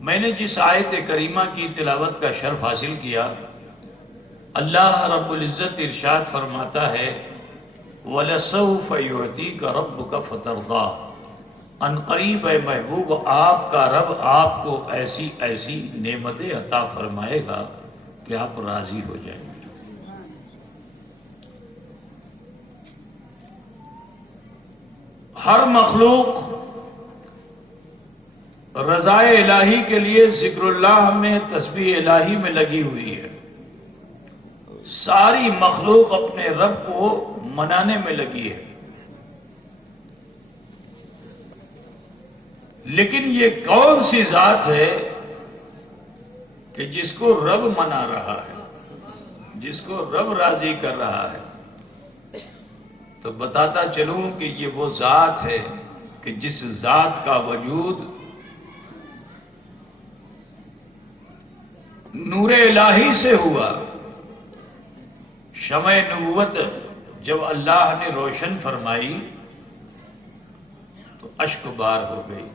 میں نے جس آیت کریمہ کی تلاوت کا شرف حاصل کیا، اللہ رب العزت ارشاد فرماتا ہے وَلَسَوْفَ يُعْطِيكَ رَبُّكَ فَتَرْضَىٰ، ان قریب اے محبوب آپ کا رب آپ کو ایسی ایسی نعمتیں عطا فرمائے گا کہ آپ راضی ہو جائیں گے۔ ہر مخلوق رضا الہی کے لیے ذکر اللہ میں، تسبیح الہی میں لگی ہوئی ہے۔ ساری مخلوق اپنے رب کو منانے میں لگی ہے، لیکن یہ کون سی ذات ہے کہ جس کو رب منا رہا ہے، جس کو رب راضی کر رہا ہے؟ تو بتاتا چلوں کہ یہ وہ ذات ہے کہ جس ذات کا وجود نور الہی سے ہوا۔ شمع نبوت جب اللہ نے روشن فرمائی تو اشک بار ہو گئی۔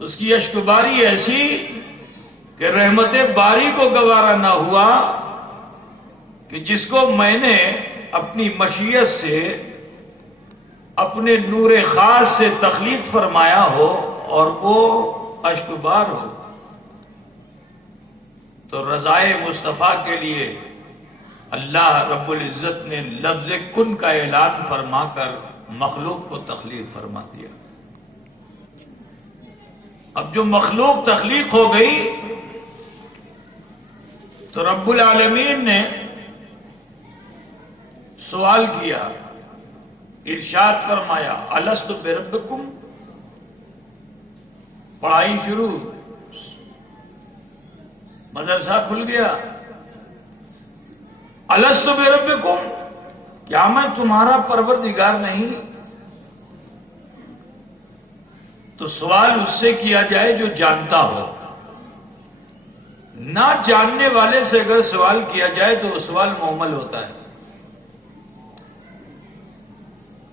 اس کی اشک باری ایسی کہ رحمت باری کو گوارا نہ ہوا کہ جس کو میں نے اپنی مشیت سے، اپنے نور خاص سے تخلیق فرمایا ہو اور وہ اشک بار ہو۔ تو رضائے مصطفیٰ کے لیے اللہ رب العزت نے لفظ کن کا اعلان فرما کر مخلوق کو تخلیق فرما دیا۔ اب جو مخلوق تخلیق ہو گئی تو رب العالمین نے سوال کیا، ارشاد فرمایا الست بربکم، پڑھائی شروع، مدرسہ کھل گیا۔ الست بربکم، کیا میں تمہارا پروردگار نہیں؟ تو سوال اس سے کیا جائے جو جانتا ہو۔ نہ جاننے والے سے اگر سوال کیا جائے تو وہ سوال محمل ہوتا ہے۔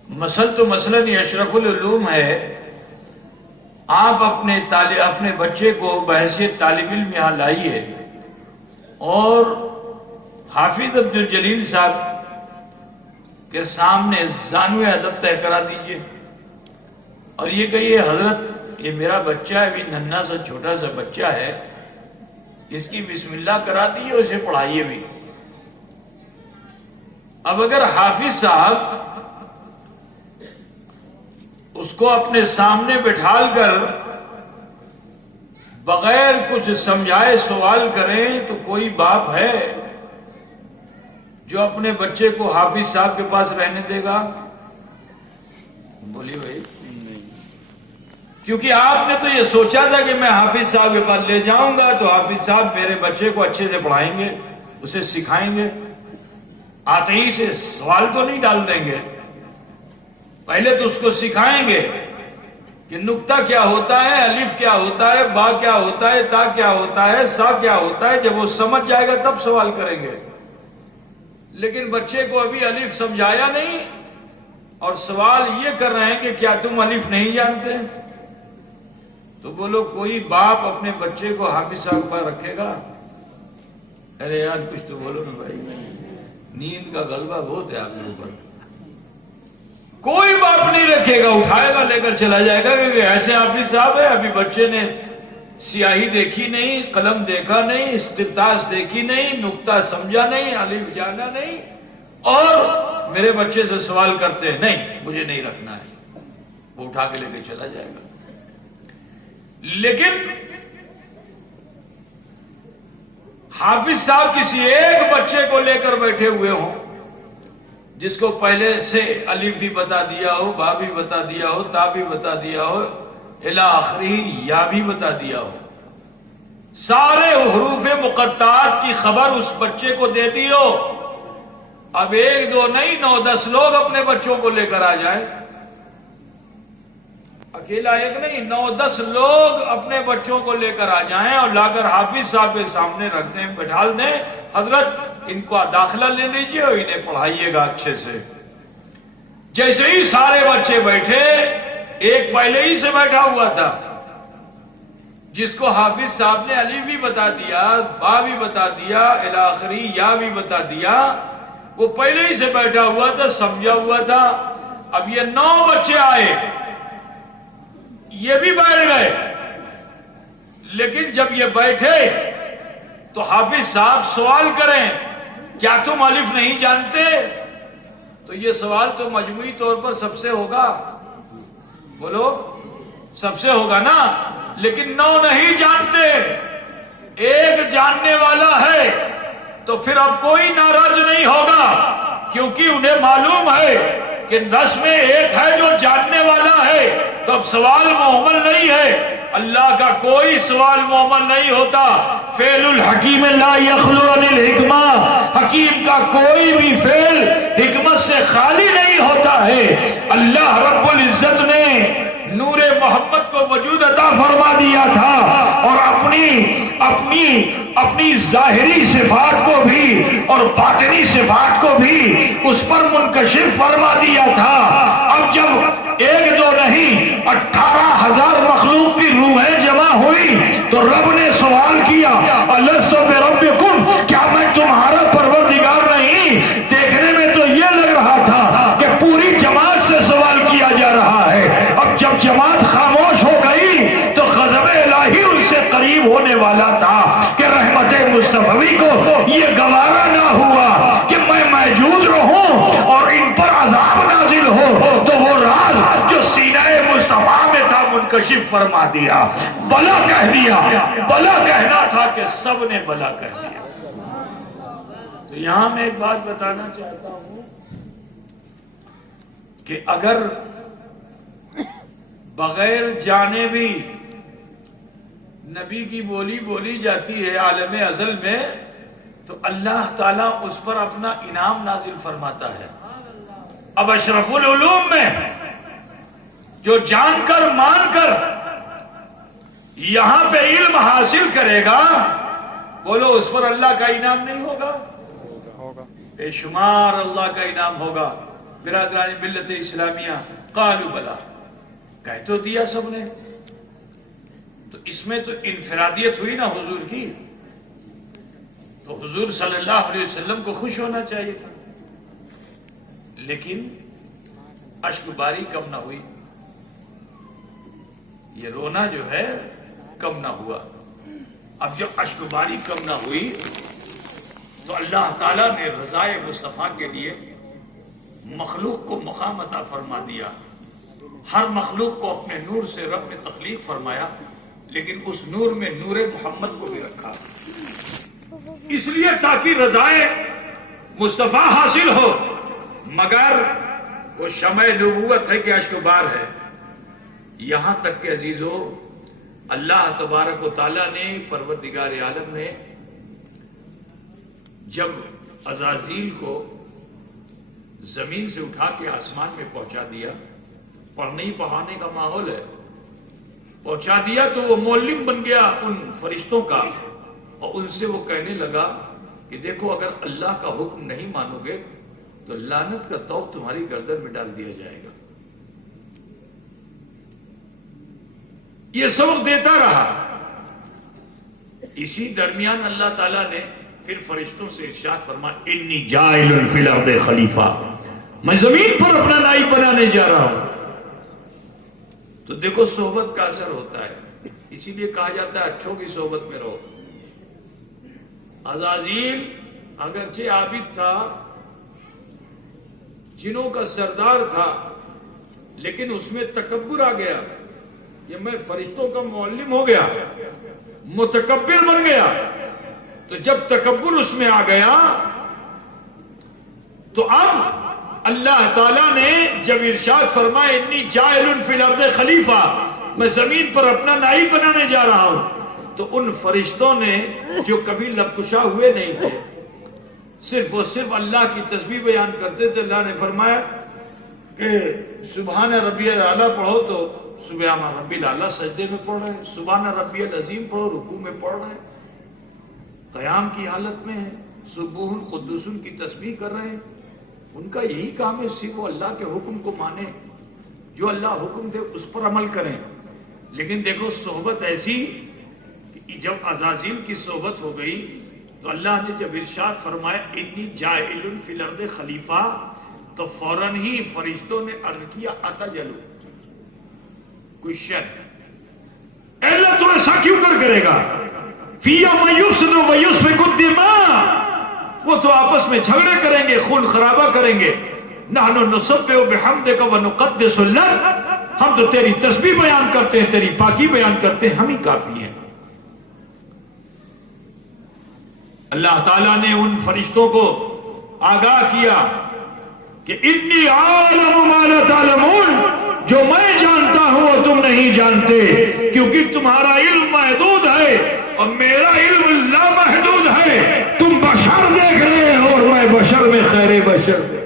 مثلاً یہ اشرف العلوم ہے، آپ اپنے بچے کو بحیثیت طالب علم یہاں لائیے اور حافظ عبدالجلیل صاحب کے سامنے زانوِ ادب طے کرا دیجئے اور یہ کہیے حضرت یہ میرا بچہ ہے، ابھی ننھا سا چھوٹا سا بچہ ہے، اس کی بسم اللہ کرا دیجئے، اسے پڑھائیے بھی۔ اب اگر حافظ صاحب اس کو اپنے سامنے بٹھال کر بغیر کچھ سمجھائے سوال کریں تو کوئی باپ ہے جو اپنے بچے کو حافظ صاحب کے پاس رہنے دے گا؟ بولیے بھائی، کیونکہ آپ نے تو یہ سوچا تھا کہ میں حافظ صاحب کے پاس لے جاؤں گا تو حافظ صاحب میرے بچے کو اچھے سے پڑھائیں گے، اسے سکھائیں گے، آتے ہی سے سوال تو نہیں ڈال دیں گے، پہلے تو اس کو سکھائیں گے کہ نقطہ کیا ہوتا ہے، الف کیا ہوتا ہے، با کیا ہوتا ہے، تا کیا ہوتا ہے، سا کیا ہوتا ہے۔ جب وہ سمجھ جائے گا تب سوال کریں گے، لیکن بچے کو ابھی الف سمجھایا نہیں اور سوال یہ کر رہے ہیں کہ کیا تم الف نہیں جانتے؟ تو بولو کوئی باپ اپنے بچے کو حافظ صاحب پر رکھے گا؟ ارے یار کچھ تو بولو نا بھائی، نیند کا غلبہ بہت ہے آپ کے اوپر۔ کوئی باپ نہیں رکھے گا، اٹھائے گا لے کر چلا جائے گا کہ ایسے حافظ صاحب ہے، ابھی بچے نے سیاہی دیکھی نہیں، قلم دیکھا نہیں، استفتاح دیکھی نہیں، نقطہ سمجھا نہیں، الف جانا نہیں، اور میرے بچے سے سوال کرتے ہیں نہیں مجھے نہیں رکھنا ہے، وہ اٹھا کے لے کے چلا جائے گا۔ لیکن حافظ صاحب کسی ایک بچے کو لے کر بیٹھے ہوئے ہوں جس کو پہلے سے الف بھی بتا دیا ہو، با بھی بتا دیا ہو، تا بھی بتا دیا ہو، الی آخری یا بھی بتا دیا ہو، سارے حروف مقطعات کی خبر اس بچے کو دے دی ہو، اب ایک دو نہیں 9-10 لوگ اپنے بچوں کو لے کر آ جائیں، اکیلا ایک نہیں 9-10 لوگ اپنے بچوں کو لے کر آ جائیں اور لا کر حافظ صاحب کے سامنے رکھ دیں، بٹھال دیں، حضرت ان کو داخلہ لے لیجئے اور انہیں پڑھائیے گا اچھے سے۔ جیسے ہی سارے بچے بیٹھے، ایک پہلے ہی سے بیٹھا ہوا تھا، جس کو حافظ صاحب نے الف بھی بتا دیا، با بھی بتا دیا، الاخری یا بھی بتا دیا، وہ پہلے ہی سے بیٹھا ہوا تھا، سمجھا ہوا تھا۔ اب یہ 9 بچے آئے، یہ بھی بیٹھ گئے، لیکن جب یہ بیٹھے تو حافظ صاحب سوال کریں کیا تم الف نہیں جانتے؟ تو یہ سوال تو مجموعی طور پر سب سے ہوگا، بولو سب سے ہوگا نا، لیکن 9 نہیں جانتے، ایک جاننے والا ہے، تو پھر اب کوئی ناراض نہیں ہوگا، کیونکہ انہیں معلوم ہے کہ 10 میں ایک ہے جو جاننے والا ہے، تو اب سوال محمل نہیں ہے۔ اللہ کا کوئی سوال محمل نہیں ہوتا۔ فعل الحکیم لا یخلو عن الحکمہ، حکیم کا کوئی بھی فعل حکمت سے خالی نہیں ہوتا ہے۔ اللہ رب العزت نے نور محمد کو وجود عطا فرما دیا تھا، اور اپنی ظاہری صفات کو بھی اور باطنی صفات کو بھی اس پر منکشف فرما دیا تھا۔ اب جب 1-2 نہیں 18,000 مخلوق کی روحیں جمع ہوئی تو رب نے سوال کیا الست بربکم، کیا میں تمہارا پروردگار نہیں؟ دیکھنے میں تو یہ لگ رہا تھا کہ پوری جماعت سے سوال کیا جا رہا ہے۔ اب جب جماعت خاموش ہو گئی تو غضب الہی ان سے قریب ہونے والا تھا کہ رحمت مصطفی کو یہ گوارا نہ ہوا کہ میں موجود رہوں اور ان پر عذاب نازل ہو، تو وہ راز جو سینہ مصطفیٰ میں تھا منکشف فرما دیا۔ بلا کہہ دیا، بلا کہنا تھا کہ سب نے بلا کہہ دیا۔ تو یہاں میں ایک بات بتانا چاہتا ہوں کہ اگر بغیر جانے بھی نبی کی بولی جاتی ہے عالم ازل میں، تو اللہ تعالیٰ اس پر اپنا انعام نازل فرماتا ہے۔ اب اشرف العلوم میں جو جان کر مان کر یہاں پہ علم حاصل کرے گا، بولو اس پر اللہ کا انعام نہیں ہوگا؟ بے شمار اللہ کا انعام ہوگا۔ برادران ملت اسلامیہ قالوا بلا، کہہ تو دیا سب نے، تو اس میں تو انفرادیت ہوئی نا حضور کی، تو حضور صلی اللہ علیہ وسلم کو خوش ہونا چاہیے تھا، لیکن اشک باری کم نہ ہوئی، یہ رونا جو ہے کم نہ ہوا۔ اب جب اشک باری کم نہ ہوئی تو اللہ تعالیٰ نے رضائے مصطفیٰ کے لیے مخلوق کو مقام عطا فرما دیا۔ ہر مخلوق کو اپنے نور سے رب نے تخلیق فرمایا، لیکن اس نور میں نور محمد کو بھی رکھا، اس لیے تاکہ رضائے مصطفیٰ حاصل ہو، مگر وہ شمع نبوت ہے کہ اشک بار ہے۔ یہاں تک کہ عزیزو، اللہ تبارک و تعالیٰ نے، پروردگار عالم نے، جب عزازیل کو زمین سے اٹھا کے آسمان میں پہنچا دیا، پڑھنے ہی پڑھانے کا ماحول ہے، پہنچا دیا تو وہ معلم بن گیا ان فرشتوں کا، اور ان سے وہ کہنے لگا کہ دیکھو اگر اللہ کا حکم نہیں مانو گے تو لعنت کا طوق تمہاری گردن میں ڈال دیا جائے گا۔ یہ سبق دیتا رہا۔ اسی درمیان اللہ تعالیٰ نے پھر فرشتوں سے ارشاد فرمایا انی جاعل فی الارض خلیفہ، میں زمین پر اپنا نائب بنانے جا رہا ہوں۔ تو دیکھو صحبت کا اثر ہوتا ہے، اسی لیے کہا جاتا ہے اچھوں کی صحبت میں رہو۔ عزازیل اگرچہ عابد تھا، جنوں کا سردار تھا، لیکن اس میں تکبر آ گیا، یہ میں فرشتوں کا معلم ہو گیا، متکبر بن گیا۔ تو جب تکبر اس میں آ گیا تو اب اللہ تعالیٰ نے جب ارشاد فرمایا انی جاعل فی الارض خلیفہ، میں زمین پر اپنا نائب بنانے جا رہا ہوں، تو ان فرشتوں نے جو کبھی لب کشا ہوئے نہیں تھے، صرف اور صرف اللہ کی تسبیح بیان کرتے تھے، اللہ نے فرمایا کہ سبحان ربی الاعلیٰ پڑھو تو سبحان ربی الاعلیٰ سجدے میں پڑھ رہے ہیں، سبحان ربی العظیم پڑھو رکوع میں پڑھ رہے ہیں، قیام کی حالت میں ہیں، سبوح قدوس کی تسبیح کر رہے ہیں۔ ان کا یہی کام ہے، صرف وہ اللہ کے حکم کو مانے، جو اللہ حکم دے اس پر عمل کریں۔ لیکن دیکھو صحبت ایسی جب عزازیل کی صحبت ہو گئی تو اللہ نے جب ارشاد فرمایا انی جاعل فی الارض خلیفہ، تو فوراً ہی فرشتوں نے عرض کیا اتجلو، کوشچن، اے اللہ تو ایسا کیوں کرے گا؟ فیہا من یفسد ویسفک الدماء، وہ تو آپس میں جھگڑے کریں گے، خون خرابہ کریں گے. نحن نسبح بحمدک ونقدس لک، ہم تو تیری تسبیح بیان کرتے ہیں، تیری پاکی بیان کرتے ہیں، ہم ہی کافی ہیں. اللہ تعالیٰ نے ان فرشتوں کو آگاہ کیا کہ انی عالم ما لا تعلمون، جو میں جانتا ہوں وہ تم نہیں جانتے، کیونکہ تمہارا علم محدود ہے اور میرا علم لامحدود ہے. تم بشر دیکھ رہے ہو اور میں بشر میں خیر بشر دیکھ.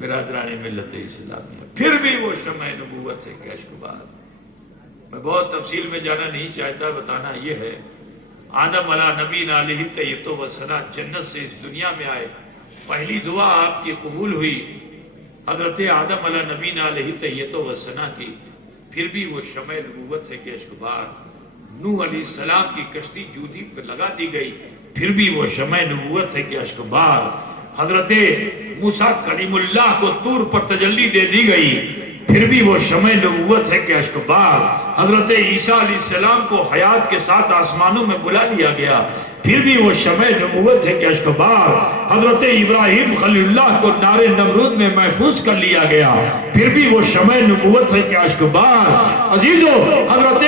برادران ملت اسلامیہ، پھر بھی وہ شمع نبوت سے کشف بار. میں بہت تفصیل میں جانا نہیں چاہتا، بتانا یہ ہے آدم علیہ نبی علیہ تیت و سنا جنت سے اس دنیا میں آئے، پہلی دعا آپ کی قبول ہوئی حضرت آدم علیہ نبی علیہ تیت و سنا کی. پھر بھی وہ شمع نبوت سے کشف بار. نوح علیہ السلام کی کشتی جودی پر لگا دی گئی، پھر بھی وہ شمع نبوت ہے کہ اشک بار. حضرت موسیٰ کلیم اللہ کو طور پر تجلی دے دی گئی، پھر بھی وہ شمع نبوت ہے کہ اشک بار. حضرت عیسیٰ علیہ السلام کو حیات کے ساتھ آسمانوں میں بلا لیا گیا، پھر بھی وہ شمع نبوت ہے کہ اشک بار. حضرت ابراہیم خلیل اللہ کو نار نمرود میں محفوظ کر لیا گیا، پھر بھی وہ شمع نبوت ہے کہ اشک بار. عزیزو، حضرت